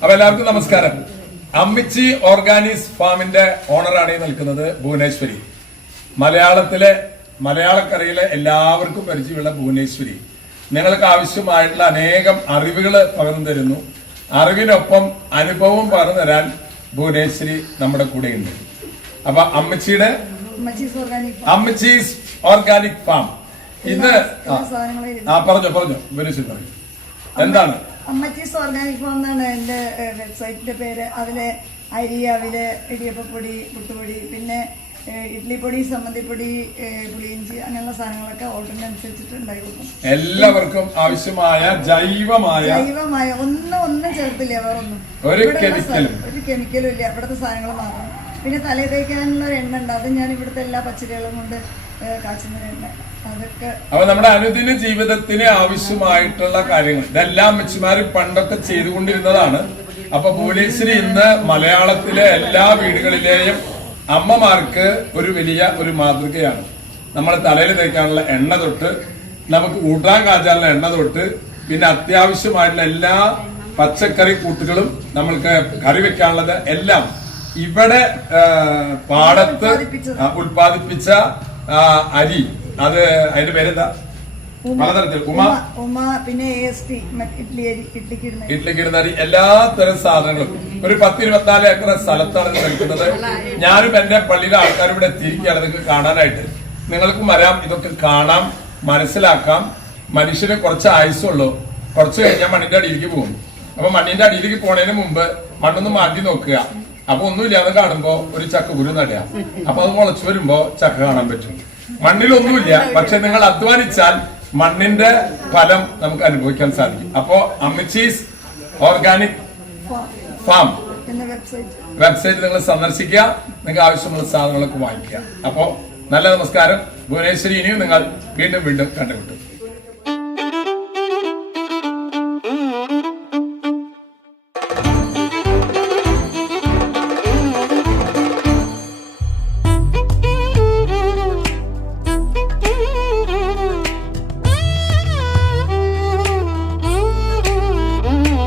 അപ്പൊ എല്ലാവർക്കും നമസ്കാരം. അമ്മിച്ചി ഓർഗാനിക്സ് ഫാമിന്റെ ഓണറാണ് ഈ നിൽക്കുന്നത് ഭുവനേശ്വരി. മലയാളക്കരയിലെ എല്ലാവർക്കും പരിചയമുള്ള ഭുവനേശ്വരി നിങ്ങൾക്ക് ആവശ്യമായിട്ടുള്ള അനേകം അറിവുകൾ പകർന്നു തരുന്നു. അറിവിനൊപ്പം അനുഭവം പകർന്നു തരാൻ ഭുവനേശ്വരി നമ്മുടെ കൂടെയുണ്ട്. അപ്പൊ അമ്മച്ചിയുടെ അമ്മച്ചീസ് ഓർഗാനിക് ഫാം ഇത് പറഞ്ഞു ഭുവനേശ്വരി പറയൂ എന്താണ് അമ്മച്ചീസ് ഓർഗാനിക് ഫാം എന്നാണ് എന്റെ വെബ്സൈറ്റിന്റെ പേര്. അതിലെ അരി, അവില്, ഇടിയപ്പപ്പൊടി, പുട്ടുപൊടി, പിന്നെ ഇഡ്ലിപ്പൊടി, സമ്മന്തിപ്പൊടി, പുളിയിഞ്ചി അങ്ങനെയുള്ള സാധനങ്ങളൊക്കെ ഓർഡറിനനുസരിച്ചിട്ട് ഉണ്ടാക്കി കൊടുക്കും. എല്ലാവർക്കും ആവശ്യമായ ജൈവമായ ഒന്നും ചേർത്തില്ല, വേറൊന്നും ഒരു കെമിക്കലും ഇല്ല. ഇവിടുത്തെ സാധനങ്ങൾ മാത്രം. പിന്നെ തലേ തേക്കാനുള്ള എണ്ണ ഉണ്ട്, അത് ഞാൻ ഇവിടുത്തെ എല്ലാ പച്ചക്കറികളും കൊണ്ട് കാച്ചുന്ന എണ്ണ. അപ്പൊ നമ്മുടെ അനുദിന ജീവിതത്തിന് ആവശ്യമായിട്ടുള്ള കാര്യങ്ങൾ ഇതെല്ലാം അമ്മച്ചിമാര് പണ്ടൊക്കെ ചെയ്തുകൊണ്ടിരുന്നതാണ്. അപ്പൊ ഭുവനേശ്വരി ഇന്ന് മലയാളത്തിലെ എല്ലാ വീടുകളിലെയും അമ്മമാർക്ക് ഒരു മാതൃകയാണ്. നമ്മൾ തലയിൽ തേക്കാനുള്ള എണ്ണ തൊട്ട് നമുക്ക് ഊട്ടാൻ കാച്ചാനുള്ള എണ്ണ തൊട്ട് പിന്നെ അത്യാവശ്യമായിട്ടുള്ള എല്ലാ പച്ചക്കറി കൂട്ടുകളും നമ്മൾക്ക് കറി വെക്കാനുള്ളത് എല്ലാം ഇവിടെ പാടത്ത് ഉൽപ്പാദിപ്പിച്ച അരി, അത് അതിന്റെ പേരെന്താ പലതരത്തിൽ പിന്നെ ഇഡ്ലിക്കിടുന്ന അരി, എല്ലാ തരം സാധനങ്ങളും ഒരു 10-24 ഏക്കർ സ്ഥലത്താണ് നിൽക്കുന്നത്. ഞാനും എന്റെ പള്ളിയിലെ ആൾക്കാരും ഇവിടെ എത്തിയിരിക്കുകയാണ് ഇതൊക്കെ കാണാനായിട്ട്. നിങ്ങൾക്കും വരാം, ഇതൊക്കെ കാണാം, മനസ്സിലാക്കാം. മനുഷ്യന് കുറച്ച് ആയുസുള്ളൂ, കുറച്ച് കഴിഞ്ഞാൽ മണ്ണിന്റെ അടിയിലേക്ക് പോകും. അപ്പൊ മണ്ണിന്റെ അടിയിലേക്ക് പോണതിന് മുമ്പ് മണ്ണൊന്ന് മാറ്റി നോക്കുക. അപ്പൊ ഒന്നുമില്ലാതെ കാണുമ്പോ ഒരു ചക്കക്കുരു നടുക. അപ്പൊ അത് മുളച്ചു വരുമ്പോ ചക്ക കാണാൻ പറ്റും. മണ്ണിലൊന്നുമില്ല, പക്ഷെ നിങ്ങൾ അധ്വാനിച്ചാൽ മണ്ണിന്റെ ഫലം നമുക്ക് അനുഭവിക്കാൻ സാധിക്കും. അപ്പോ അമ്മച്ചീസ് ഓർഗാനിക് ഫാം വെബ്സൈറ്റ് നിങ്ങൾ സന്ദർശിക്കുക, നിങ്ങൾക്ക് ആവശ്യമുള്ള സാധനങ്ങളൊക്കെ വാങ്ങിക്കുക. അപ്പോ നല്ല നമസ്കാരം. ഭുവനേശ്വരി, ഇനിയും നിങ്ങൾ വീണ്ടും കണ്ടുമുട്ടും.